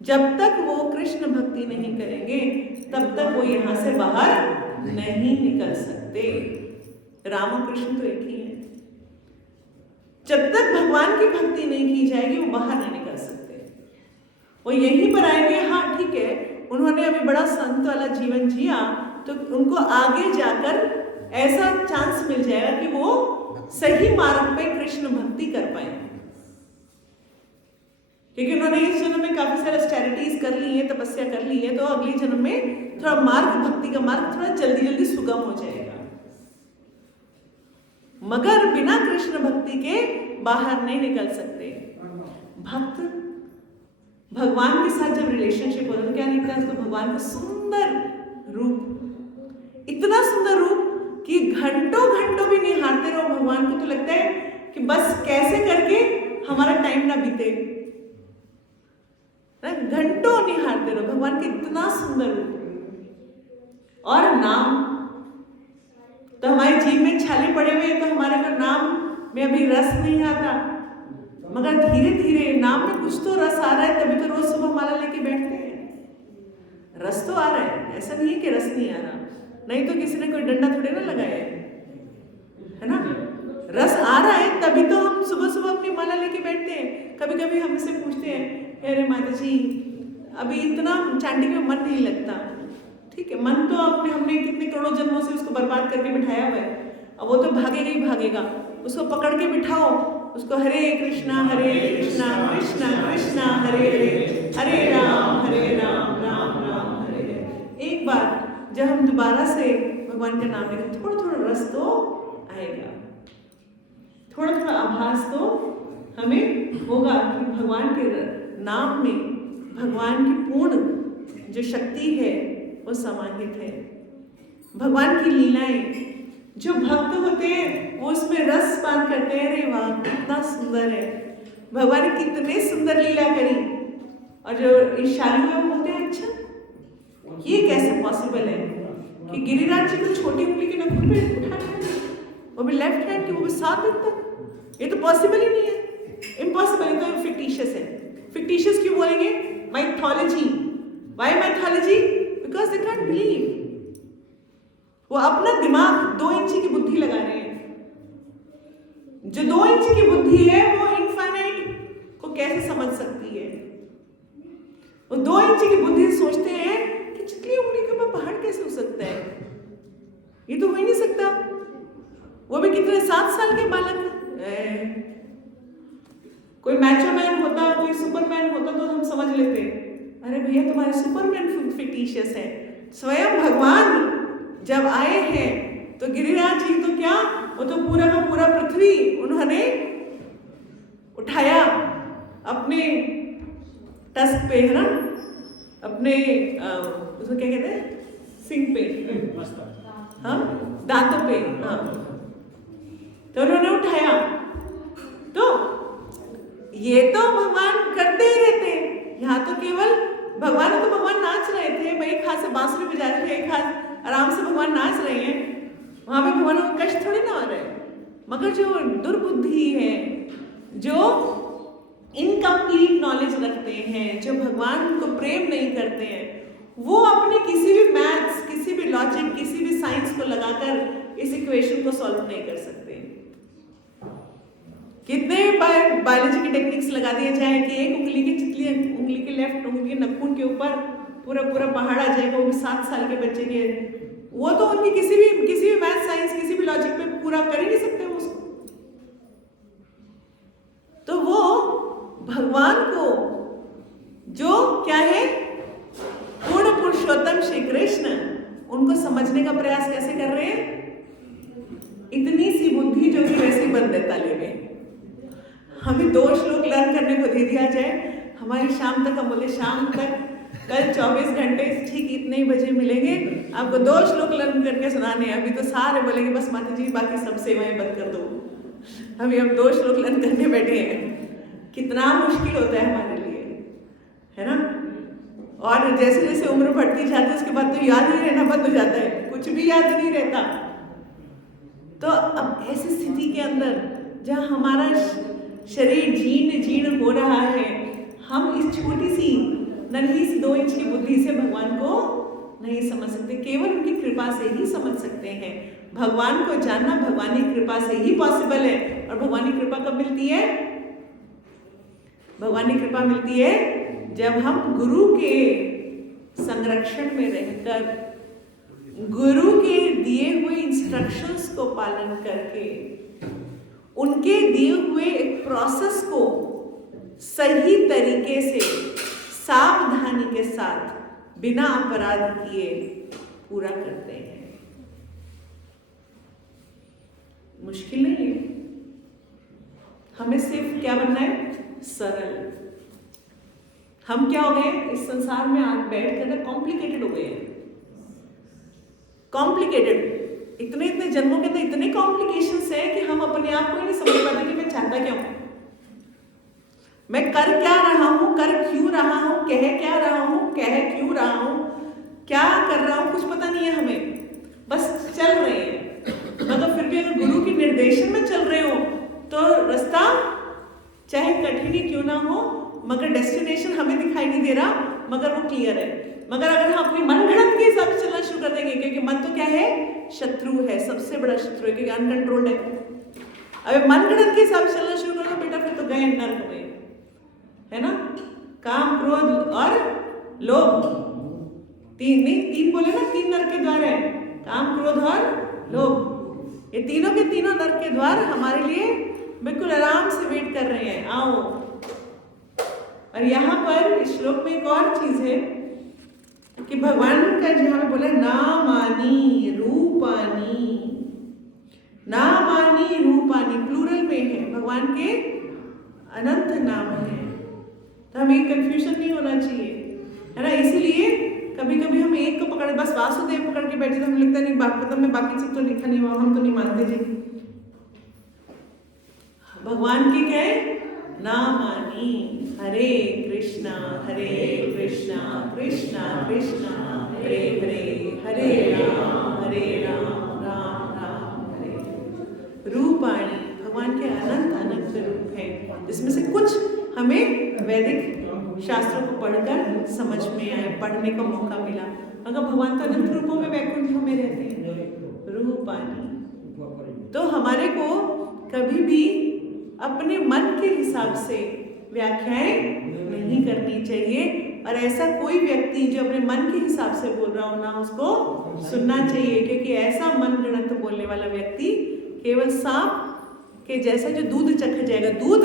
जब तक वो कृष्ण भक्ति नहीं करेंगे तब तक वो यहाँ से बाहर नहीं निकल सकते। राम और कृष्ण तो एक ही है। जब तक भगवान की भक्ति नहीं की जाएगी वो बाहर नहीं निकल सकते। वो यहीं पर आएंगे, हाँ ठीक है उन्होंने अभी बड़ा संत वाला जीवन जिया तो उनको आगे जाकर ऐसा चांस मिल जाएगा कि वो सही मार्ग पे कृष्ण भक्ति कर पाए, क्योंकि उन्होंने इस जन्म में काफी सारे ऑस्टेरिटीज कर ली है, तपस्या कर ली है, तो अगले जन्म में थोड़ा मार्ग भक्ति का मार्ग थोड़ा जल्दी जल्दी सुगम हो जाएगा। मगर बिना कृष्ण भक्ति के बाहर नहीं निकल सकते। भक्त भगवान के साथ जब रिलेशनशिप होता है तो क्या दिखता है उसको? भगवान का सुंदर रूप, इतना सुंदर रूप कि घंटों घंटों भी निहारते रहो भगवान को, तो लगता है कि बस कैसे करके हमारा टाइम ना बीते, घंटों निहारते रहो भगवान के इतना सुंदर रूप। और नाम तो हमारे जीव में छाले पड़े हुए हैं, तो हमारे को नाम में अभी रस नहीं आता, मगर धीरे धीरे नाम में कुछ तो रस आ रहा है, तभी तो रोज सुबह माला लेके बैठते हैं। रस तो आ रहा है, ऐसा नहीं है कि रस नहीं आ रहा, नहीं तो किसी ने कोई डंडा थोड़े ना लगाया है ना। रस आ रहा है तभी तो हम सुबह सुबह अपनी माला लेके बैठते हैं। कभी कभी हमसे पूछते हैं, अरे माता जी अभी इतना चैंटिंग में मन नहीं लगता। ठीक है, मन तो हमने कितने करोड़ों जन्मों से उसको बर्बाद करके बिठाया हुआ है, अब वो तो भागेगा ही भागेगा। उसको पकड़ के बिठाओ, उसको हरे कृष्णा कृष्णा कृष्णा हरे हरे, हरे राम राम राम हरे हरे। एक बार जब हम दोबारा से भगवान का नाम लेंगे थोड़ा थोड़ा रस तो आएगा, थोड़ा थोड़ा आभास तो हमें होगा कि भगवान के नाम में भगवान की पूर्ण जो शक्ति है वो समाहित है। भगवान की लीलाएं, जो भक्त होते हैं वो उसमें रस पान करते हैं। अरे वाह कितना सुंदर है, भगवान ने कितने सुंदर लीला करी। और जो ईर्ष्यालु लोग होते हैं, अच्छा ये कैसे पॉसिबल है कि गिरिराज जी को छोटी उंगली के नखून पे उठाना, वो भी लेफ्ट हैंड की, वो भी 7 दिन तक? ये तो पॉसिबल ही नहीं है, इम्पॉसिबल, ये तो फिक्टिशियस है, फिक्टिशियस क्यों बोलेंगे? Mythology. Why mythology? Because they can't believe. वो अपना दिमाग 2 इंची की बुद्धि लगा रहे हैं। जो 2 इंची की बुद्धि है वो इनफाइनाइट को कैसे समझ सकती है? वो 2 इंची की बुद्धि से सोचते हैं कि चितली उंगली के ऊपर पहाड़ कैसे हो सकता है? ये तो हो ही नहीं सकता। वो भी कितने 7 साल के बालक। कोई मैचो मैन होता, कोई सुपरमैन होता तो हम समझ लेते, अरे भैया तुम्हारे सुपरमैन फिक्टिशियस है। स्वयं भगवान जब आए हैं तो गिरिराज जी तो क्या, वो तो पूरा का पूरा पृथ्वी उन्होंने उठाया अपने टस्क पे, है ना, अपने उसको क्या कहते हैं, सिंग पे, हाँ, दांतों पे, हाँ, तो उन्होंने उठाया। तो ये तो भगवान करते ही रहते हैं। यहाँ तो केवल भगवान, तो भगवान नाच रहे थे, भाई एक हाथ से बांसुरी बजा रहे थे, एक हाथ आराम से भगवान नाच रहे हैं, वहां पे भगवान को कष्ट थोड़ी ना हो रहा है। मगर जो दुर्बुद्धि है, जो इनकम्प्लीट नॉलेज रखते हैं, जो भगवान को प्रेम नहीं करते हैं, वो अपने किसी भी मैथ्स, किसी भी लॉजिक, किसी भी साइंस को लगाकर इस इक्वेशन को सॉल्व नहीं कर सकते। कितने बायोलॉजी की टेक्निक्स लगा दिए जाए कि एक उंगली की चितली उंगली के लेफ्ट उंगली के नखून के ऊपर पूरा पूरा पहाड़ आ जाएगा, वो भी 7 साल के बच्चे के, वो तो उनकी किसी भी मैथ साइंस, किसी भी लॉजिक पे पूरा कर ही नहीं सकते वो उसको। तो वो भगवान को, जो क्या है, पूर्ण पुरुषोत्तम श्री कृष्ण, उनको समझने का प्रयास कैसे कर रहे हैं? इतनी सी बुद्धि जो कि वैसे ही बंद है ताले में। हमें 2 श्लोक लर्न करने को दे दिया जाए, हमारी शाम तक, हम बोले शाम तक कल 24 घंटे ठीक इतने ही बजे मिलेंगे, आपको 2 श्लोक लर्न करके सुनाने। अभी तो सारे बोलेंगे बस माता जी बाकी सब सेवाएं बंद कर दो, अभी हम 2 श्लोक लर्न करने बैठे हैं। कितना मुश्किल होता है हमारे लिए, है ना। और जैसे जैसे उम्र बढ़ती जाती है उसके बाद तो याद ही रहना बंद हो जाता है, कुछ भी याद नहीं रहता। तो अब ऐसी स्थिति के अंदर जहाँ हमारा शरीर जीर्ण जीर्ण हो रहा है, हम इस छोटी सी नन्ही सी 2 इंच की बुद्धि से भगवान को नहीं समझ सकते। केवल उनकी कृपा से ही समझ सकते हैं। भगवान को जानना भगवान की कृपा से ही पॉसिबल है। और भगवान की कृपा कब मिलती है? भगवान की कृपा मिलती है जब हम गुरु के संरक्षण में रहकर, गुरु के दिए हुए इंस्ट्रक्शंस को पालन करके, उनके दिए हुए एक प्रोसेस को सही तरीके से, सावधानी के साथ, बिना अपराध किए पूरा करते हैं। मुश्किल नहीं है। हमें सिर्फ क्या बनना है? सरल। हम क्या हो गए इस संसार में आज बैठ कर कॉम्प्लिकेटेड हो गए हैं। कॉम्प्लिकेटेड, इतने इतने जन्मों के अंदर इतने कॉम्प्लिकेशंस है कि हम अपने आप को ही नहीं समझ पाते कि मैं चाहता क्या हूं, मैं कर क्या रहा हूं, कर क्यों रहा हूं, कह क्या रहा हूं, कह क्यों रहा हूं, क्या कर रहा हूं, कुछ पता नहीं है हमें, बस चल रहे हैं। मगर फिर भी अगर गुरु के निर्देशन में चल रहे हो तो रास्ता चाहे कठिन ही क्यों ना हो, मगर डेस्टिनेशन हमें दिखाई नहीं दे रहा, मगर वो क्लियर है। मगर अगर हम अपनी मन घड़त के हिसाब से चलना शुरू कर देंगे, क्योंकि मन तो क्या है? शत्रु है, सबसे बड़ा शत्रु है, क्योंकि अनकंट्रोल्ड है। अगर मन घड़त के हिसाब से चलना शुरू कर दो बेटा, फिर तो गए नर्क में, है ना। काम, क्रोध और लोभ, 3 बोले ना, 3 नर्क के द्वार है, काम, क्रोध और लोभ। ये तीनों के तीनों नर्क के द्वार हमारे लिए बिल्कुल आराम से वेट कर रहे हैं, आओ। और यहाँ पर इस श्लोक में एक और चीज है कि भगवान का जहाँ पे बोला नामानी रूपानी, नामानी रूपानी प्लूरल में है, भगवान के अनंत नाम है। तो हमें कंफ्यूजन नहीं होना चाहिए, है ना। इसीलिए कभी कभी हम एक को पकड़, बस वासुदेव पकड़ के बैठे तो हमें लगता नहीं, मतलब में बाकी सब तो लिखा नहीं हुआ, हम तो नहीं मानते जी। भगवान की क्या है? नामानी, हरे कृष्णा कृष्णा कृष्णा हरे हरे, हरे राम राम राम हरे। रूपाणी, भगवान के अनंत अनंत रूप हैं, जिसमें से कुछ हमें वैदिक शास्त्रों को पढ़कर समझ में आए, पढ़ने का मौका मिला। अगर भगवान तो अनंत रूपों में वैकुंठों में रहते हैं, रूपानी। तो हमारे को कभी भी अपने मन के हिसाब से व्याख्याएं नहीं करनी चाहिए, और ऐसा कोई व्यक्ति जो अपने मन के हिसाब से बोल रहा हो ना, उसको सुनना चाहिए, क्योंकि ऐसा मन गणत बोलने वाला व्यक्ति केवल सांप के जैसा जो दूध चख जाएगा। दूध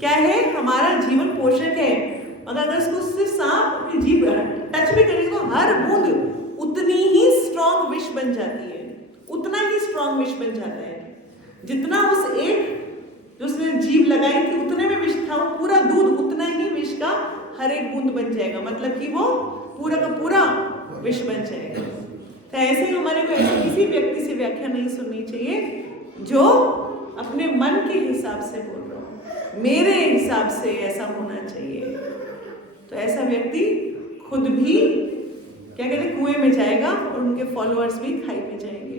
क्या है? हमारा जीवन पोषक है, मगर अगर उसको सिर्फ सांप अपनी जीभ टच भी करेगा तो हर बूंद उतनी ही स्ट्रॉन्ग विष बन जाती है, उतना ही स्ट्रॉन्ग विष बन जाता है जितना उस एक जो उसने जीभ लगाई थी उतने में विष था, पूरा दूध उतना ही विष का हर एक बूंद बन जाएगा, मतलब कि वो पूरा का पूरा विष बन जाएगा। तो ऐसे ही हमारे को ऐसे किसी व्यक्ति से व्याख्या नहीं सुननी चाहिए जो अपने मन के हिसाब से बोल रहा हूँ, मेरे हिसाब से ऐसा होना चाहिए। तो ऐसा व्यक्ति खुद भी क्या कहते हैं, कुएं में जाएगा और उनके फॉलोअर्स भी खाई में जाएंगे।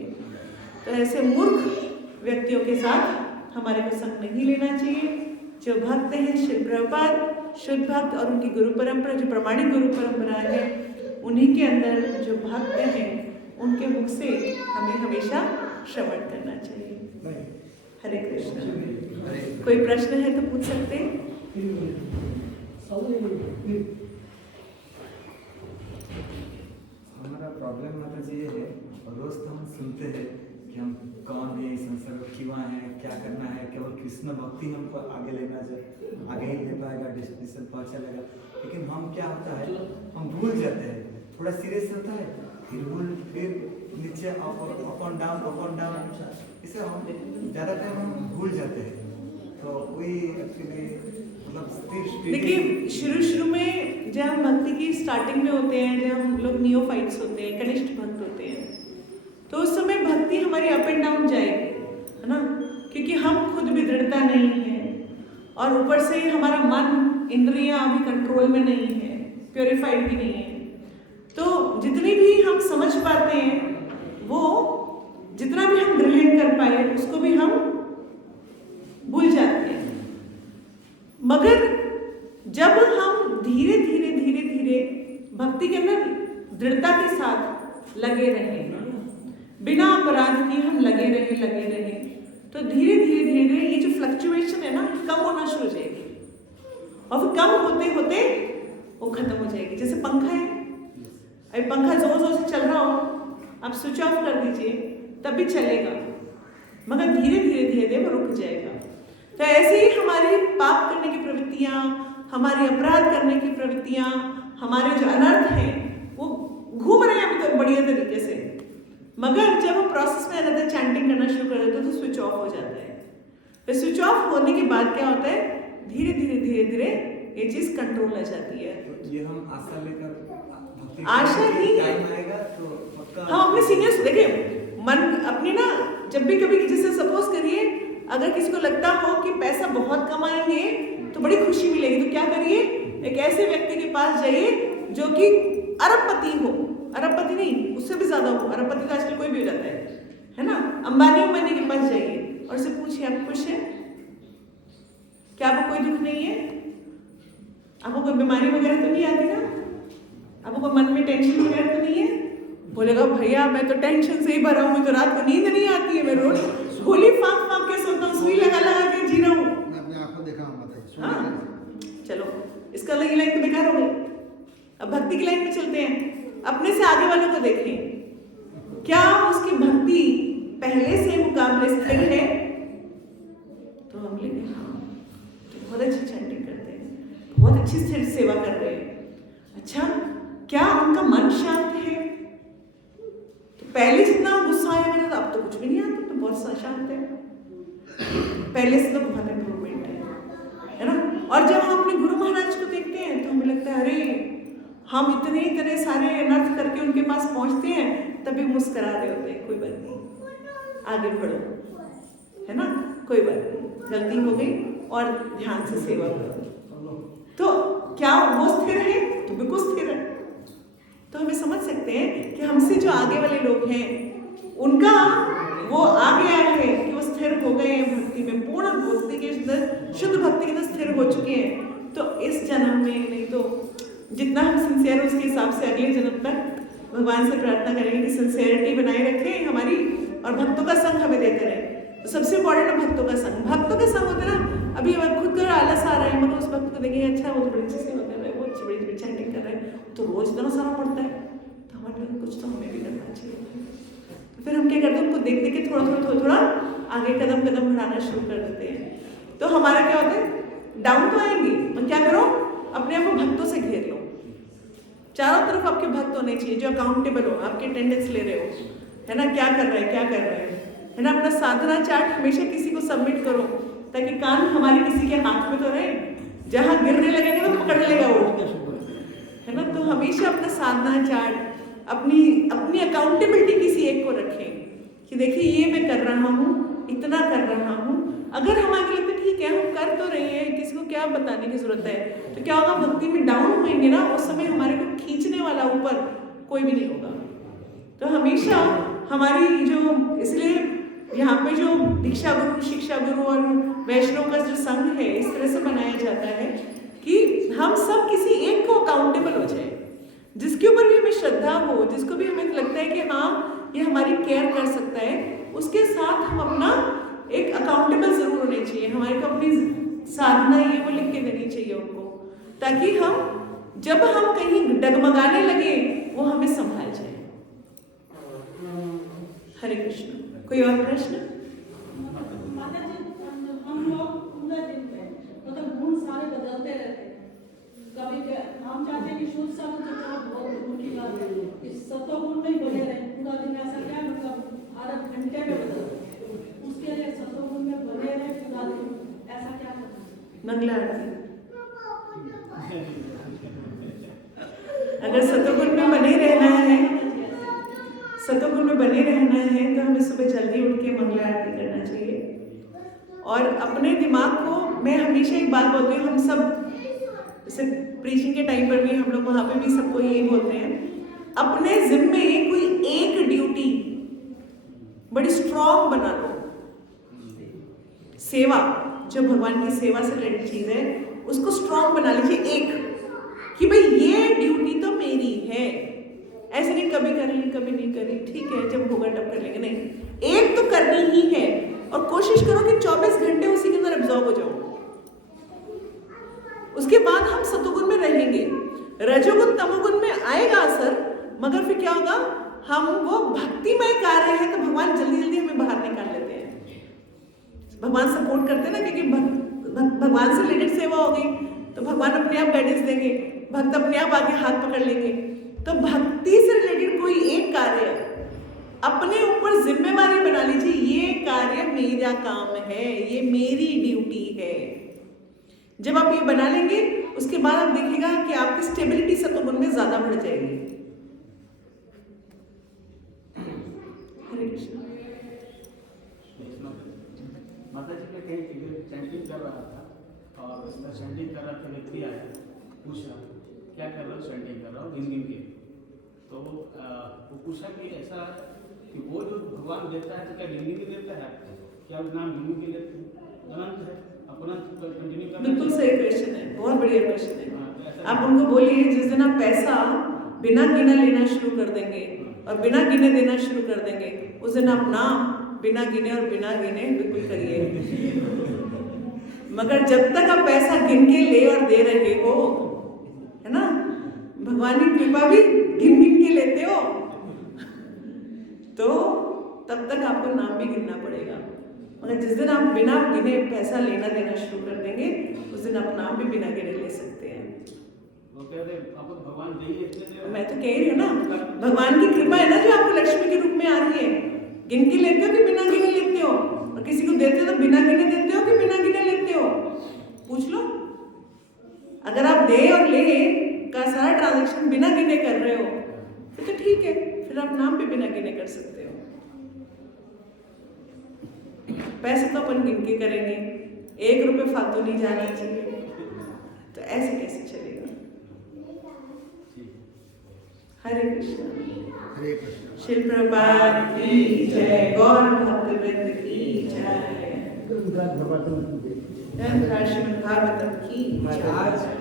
तो ऐसे मूर्ख व्यक्तियों के साथ हमारे को संग नहीं लेना चाहिए। जो भक्त हैं श्री प्रभुपाद शुद्ध भक्त और उनकी गुरु परंपरा जो प्रमाणिक गुरु परंपरा है, उन्हीं के अंदर जो भक्त हैं उनके मुख से हमें हमेशा श्रवण करना चाहिए। हरे कृष्ण। कोई प्रश्न है तो पूछ सकते हैं। हमारा प्रॉब्लम माता जी ये है, रोज तो हम सुनते हैं कि हम कौन है, संसार में क्यों आए हैं, क्या करना है, केवल कृष्ण भक्ति हमको आगे लेना चाहिए, आगे ही ले पाएगा, डेस्टिनेशन पहुंचा लेगा। लेकिन हम क्या होता है, हम भूल जाते हैं, थोड़ा सीरियस होता है, फिर नीचे अप एंड डाउन, इसे हम ज़्यादा टाइम हम भूल जाते हैं। तो वही एक्चुअली मतलब देखिए, शुरू में जब हम भक्ति की स्टार्टिंग में होते हैं, जब हम लोग नियोफाइट्स होते हैं, कनिष्ठ भक्त होते हैं, तो उस समय भक्ति हमारी अप एंड डाउन जाएगी, है ना, क्योंकि हम खुद भी दृढ़ता नहीं है और ऊपर से हमारा मन इंद्रियां अभी कंट्रोल में नहीं है, प्योरीफाइड भी नहीं है। तो जितनी भी हम समझ पाते हैं, वो जितना भी हम ग्रहण कर पाए उसको भी हम भूल जाते हैं। मगर जब हम धीरे धीरे भक्ति के अंदर दृढ़ता के साथ लगे रहें, बिना अपराध के हम लगे रहे, तो धीरे धीरे ये जो फ्लक्चुएशन है ना, कम होना शुरू हो जाएगी, और फिर कम होते होते वो खत्म हो जाएगी। जैसे पंखा है, अभी पंखा जोर जोर से चल रहा हो, आप स्विच ऑफ कर दीजिए तब भी चलेगा, मगर धीरे धीरे वो रुक जाएगा। तो ऐसे ही हमारी पाप करने की प्रवृत्तियां, हमारी अपराध करने की प्रवृत्तियां, हमारे जो अनर्थ हैं वो घूम रहे हैं अभी तो बढ़िया तरीके से, मगर जब हम प्रोसेस में रहते हैं, चैंटिंग करना शुरू कर देते हैं तो स्विच ऑफ हो जाता है। फिर स्विच ऑफ होने के बाद क्या होता है, धीरे धीरे ये चीज कंट्रोल आ जाती है। तो ये हम आशा लेकर आशा ही टाइम आएगा तो पक्का हम अपने सीनियर्स देखिए, मन अपनी ना, जब भी कभी जैसे सपोज करिए अगर किसी को लगता हो कि पैसा बहुत कमाएंगे तो बड़ी खुशी मिलेगी, तो क्या करिए, एक ऐसे व्यक्ति के पास जाइए जो कि अरबपति हो, अरबपति नहीं उससे भी ज्यादा हो, अरबपति तो आजकल कोई भी हो जाता है ना, अंबानी के पास जाइए और उससे पूछिए आप खुश हैं, क्या आपको कोई दुख नहीं है, आपको कोई बीमारी वगैरह तो नहीं आती ना, आपको कोई मन में टेंशन वगैरह तो नहीं है। बोलेगा भैया मैं तो टेंशन से ही भरा हूँ, मुझे रात को नींद नहीं आती है, मैं रोज गोली फाँक के सोता हूँ, सुई लगा के जी रहा हूँ। मैं अपनी आंखों देखा हूँ माता। हाँ, चलो इसका ये लाइन तो बेकार हो गई। अब भक्ति की लाइन में चलते हैं, अपने से आगे वालों को देखें, क्या उसकी भक्ति पहले से मुकाबले स्थिर है, तो हम लेंगे बहुत अच्छी चैंटिंग करते हैं, बहुत अच्छी स्थिर सेवा कर रहे हैं। अच्छा, क्या उनका मन शांत है, तो पहले जितना गुस्सा आया मेरा अब तो कुछ भी नहीं आता, तो बहुत शांत है, पहले से तो बहुत इम्प्रूवमेंट है ना। और जब हम अपने गुरु महाराज को देखते हैं तो हमें लगता है अरे हम इतने सारे अनर्थ करके उनके पास पहुंचते हैं, तभी मुस्करा रहे होते हैं, कोई बात नहीं आगे बढ़ो, है ना, कोई बात नहीं, गलती हो गई और ध्यान से सेवा करो। तो क्या वो स्थिर है, तो बिल्कुल स्थिर है। तो हमें समझ सकते हैं कि हमसे जो आगे वाले लोग हैं उनका वो आ गया है कि वो स्थिर हो गए हैं भक्ति में, पूर्ण भक्ति के अंदर, शुद्ध भक्ति के अंदर स्थिर हो चुके हैं। तो इस जन्म में नहीं तो जितना हम सिंसियर हैं उसके हिसाब से अगले जन्म तक भगवान से प्रार्थना करेंगे कि सिंसियरिटी बनाए रखें हमारी और भक्तों का संग हमें देते रहे। तो सबसे इम्पोर्टेंट है भक्तों का संग। भक्तों के संग होते ना, अभी खुद का आलस आ रहा है मगर उस भक्त को देखेंगे अच्छा वो तो बड़ी अच्छे से होते हैं, वो बड़ी बड़ी चैंटिंग कर रहे हैं, तो रोज इतना सारा पढ़ता है, तो हमारे लिए कुछ तो हमें भी करना चाहिए। तो फिर हम क्या करते हैं, उनको देख देख के थोड़ा आगे कदम बढ़ाना शुरू कर देते हैं। तो हमारा क्या होता है, डाउन तो आएंगे, पर क्या करो, अपने आप को भक्तों से घेर लो। चारों तरफ आपके भक्त होने चाहिए जो अकाउंटेबल हो, आपके अटेंडेंस ले रहे हो, है ना, क्या कर रहे हैं, है ना। अपना साधना चार्ट हमेशा किसी को सबमिट करो ताकि कान हमारे किसी के हाथ में तो रहे, जहां गिरने लगेगा तो पकड़ लेगा वो, है ना। तो हमेशा अपना साधना चार्ट, अपनी अकाउंटेबिलिटी किसी एक को रखें कि देखिए ये मैं कर रहा हूँ, इतना कर रहा हूँ। अगर हमारे लगता है ठीक है हम कर तो रहे हैं, किसी को क्या बताने की जरूरत है, तो क्या होगा, भक्ति में डाउन होंगे ना उस समय हमारे को खींचने वाला ऊपर कोई भी नहीं होगा। तो हमेशा हमारी जो, इसलिए यहाँ पे जो दीक्षा गुरु, शिक्षा गुरु और वैष्णव का जो संघ है इस तरह से बनाया जाता है कि हम सब किसी एक को अकाउंटेबल हो जाए, जिसके ऊपर भी हमें श्रद्धा हो, जिसको भी हमें लगता है कि हाँ ये हमारी केयर कर सकता है, उसके साथ हम अपना एक अकाउंटेबल जरूर होने चाहिए। हमारे को अपनी साधना ये वो लिख के देनी चाहिए उनको, ताकि हम जब हम कहीं डगमगाने लगे वो हमें संभाल जाए। हरे कृष्ण। कोई और प्रश्न? माता जी, हम लोग पूरा दिन में मतलब गुण सारे बदलते रहते हैं। कभी हम चाहते हैं कि शुद्ध सब तो बहुत गुण की बात है, इस सत्वगुण में ही बने रहे पूरा दिन, ऐसा क्या मतलब आधा घंटे में बदलते हैं, उसके लिए सत्वगुण में बने रहे पूरा दिन, ऐसा क्या करना? मंगला आरती। अगर सत्वगुण में बने रहना है, सत्वगुण में बने रहना है तो हमें सुबह जल्दी उठ के मंगला आरती करना चाहिए। और अपने दिमाग को, मैं हमेशा एक बात बोलती हूँ, हम सब जैसे प्रीचिंग के टाइम पर भी हम लोग वहाँ पे भी सबको यही बोलते हैं, अपने जिम्मे कोई एक ड्यूटी बड़ी स्ट्रॉन्ग बना लो। सेवा, जो भगवान की सेवा से रिलेटेड चीज है उसको स्ट्रॉन्ग बना लीजिए एक, कि भाई ये ड्यूटी तो मेरी है। ऐसे नहीं कभी कर ली कभी नहीं करी, ठीक है जब होगा तब कर लेंगे, नहीं, एक तो करनी ही है। और कोशिश करो कि 24 घंटे उसी के अंदर एब्जॉर्ब हो जाओ। उसके बाद हम सतोगुण में रहेंगे, रजोगुण तमोगुण में आएगा असर, मगर फिर क्या होगा, हम वो भक्तिमय कार्य है तो भगवान जल्दी जल्दी हमें बाहर निकाल लेते हैं। भगवान सपोर्ट करते हैं ना, क्योंकि भगवान से रिलेटेड सेवा होगी तो भगवान अपने आप गाइडेंस देंगे, भक्त अपने आप आगे हाथ पकड़ लेंगे। तो भक्ति से रिलेटेड कोई एक कार्य अपने ऊपर जिम्मेवारी बना लीजिए, ये कार्य मेरा काम है, ये मेरी ड्यूटी है। जब आप ये बना लेंगे उसके बाद आप देखिएगा कि आपकी स्टेबिलिटी सत्वगुण में ज्यादा बढ़ जाएगी। हरे कृष्ण। माता जी ने कहीं चैंटिंग कर रहा था और उसमें चैंटिंग कर रहा था, व्यक्ति आया पूछा क्या कर रहे हो, चैंटिंग कर रहा हूँ गिन के। तो वो पूछा कि ऐसा कि वो जो भगवान देता है तो क्या गिन के देता है, क्या नाम गिन के लेते अनंत है, अपना कंटिन्यू करना। बिल्कुल सही क्वेश्चन है, बहुत बढ़िया क्वेश्चन है। आप उनको बोलिए जिस दिन आप पैसा बिना गिने लेना शुरू कर देंगे और बिना गिने देना शुरू कर देंगे, उस दिन आप नाम बिना गिने और बिना गिने बिल्कुल करिए। मगर जब तक आप पैसा गिन के ले और दे रहे हो, है ना, भगवान की कृपा भी गिन गिन के लेते हो, तो तब तक आपको नाम भी गिनना पड़ेगा। मगर जिस दिन आप बिना गिने पैसा लेना देना शुरू कर देंगे, उस दिन आप नाम भी बिना गिने ले सकते हैं। वो कहते हैं आपको भगवान देइए इतने। मैं तो कह रही हूँ ना, भगवान की कृपा है ना जो आपको लक्ष्मी के रूप में आ रही है। गिन के लेते हो कि बिना गिने लेते हो, और किसी को देते हो तो बिना गिने देते हो कि बिना गिने लेते हो, पूछ लो। अगर आप दे और ले का सारा ट्रांजैक्शन बिना गिने कर रहे हो फिर तो ठीक है, फिर आप नाम भी बिना गिने कर सकते हो। पैसे तो अपन गिन के करेंगे, 1 रुपये फालतू नहीं जाना चाहिए, तो ऐसे कैसे चलेगा। हरे कृष्ण। हरे कृष्ण। शिल प्रभात की जय, गौर भक्तवृंद की जय। भगवान धन श्रीमद् भागवतम की जय।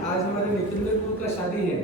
आज हमारे नितिन का शादी है।